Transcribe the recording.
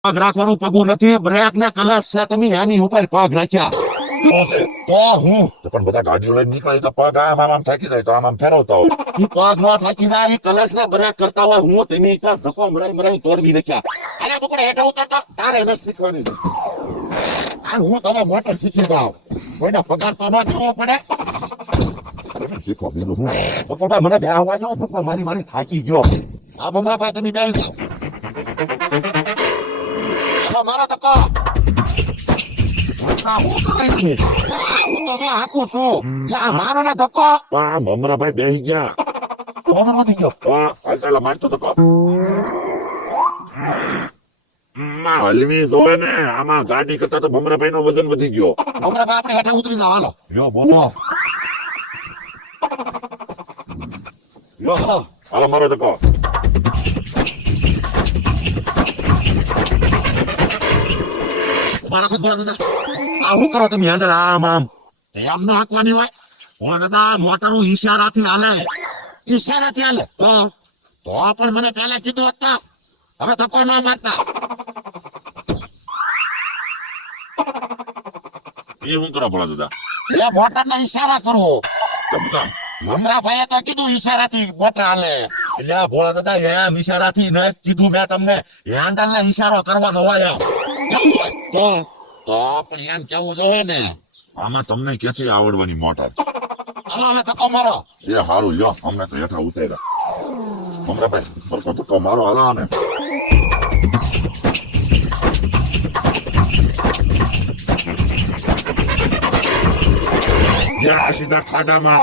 પગ રાખવાનું પગું નથી, બ્રેક ને કલશ છે, તમે એની ઉપર પગ રાખ્યા તો હું પણ બધા ગાડીઓ લઈને નીકળે તો પગ આમ થાકી જાય તો આમ ફેરવતા હોય. ઈ પગ નો થાકી જાય, ઈ કલશ ને બ્રેક કરતા હોય, હું તમે ત્યાં ધક્કો મરાઈ તોડવી નાખ્યા. અરે બકુડા હેઠા ઉતરતા તારે એને શીખવાની છે. આ હું તમે મોટર શીખી દઉં, કોઈને પગાર તો ન દેવો પડે. શીખો બીજું હું. બકુડા મને બેહવા જાવ તો મારી થાકી ગયો. આ ભમરાભાઈ તમે બેસી જાઓ. મારો ધક્કો મારો ને ધક્કો મમરાભાઈ બેસી ગયા. વધી ગયો. હાલ મારતો તો હલવી જોવે ને આમાં ગાડી કરતા તો મમરાભાઈ નો વજન વધી ગયો. ભમરાભાઈ આપણે હેઠા ઉતરી જાવ હાલો. યો બોલો. યો હાલો. હાલો મારો ધક્કો. મારા ખુદ દાદા આ શું કરો તમે અંદર આમ એમ ન હાંકવાની હોય. હું દાદા મોટરો ઈશારાથી હાલે. ઈશારાથી હાલે તો પણ મને પહેલા કીધું હતા, હવે ધક્કો ન મારતા. એ હું કરવા પડે દાદા? એ મોટર ને ઈશારા કરવો. મમરાભાઈએ તો કીધું ઈશારાથી મોટર હાલે. એટલે ભોળા દાદા એમ ઈશારાથી ન કીધું મેં તમને, હેન્ડલ ને ઈશારો કરવાનો હોય. તો પણ એમ કેવું જોઈએ ને. આમાં તમને ક્યાંથી આવડવાની મોટર? હાલો હવે ધક્કો મારો. એ સારું લ્યો, અમને તો હેઠા ઉતાર્યા. મમરાભાઈ સરખો ધક્કો મારો હાલો ને. સીધા ખાડામાં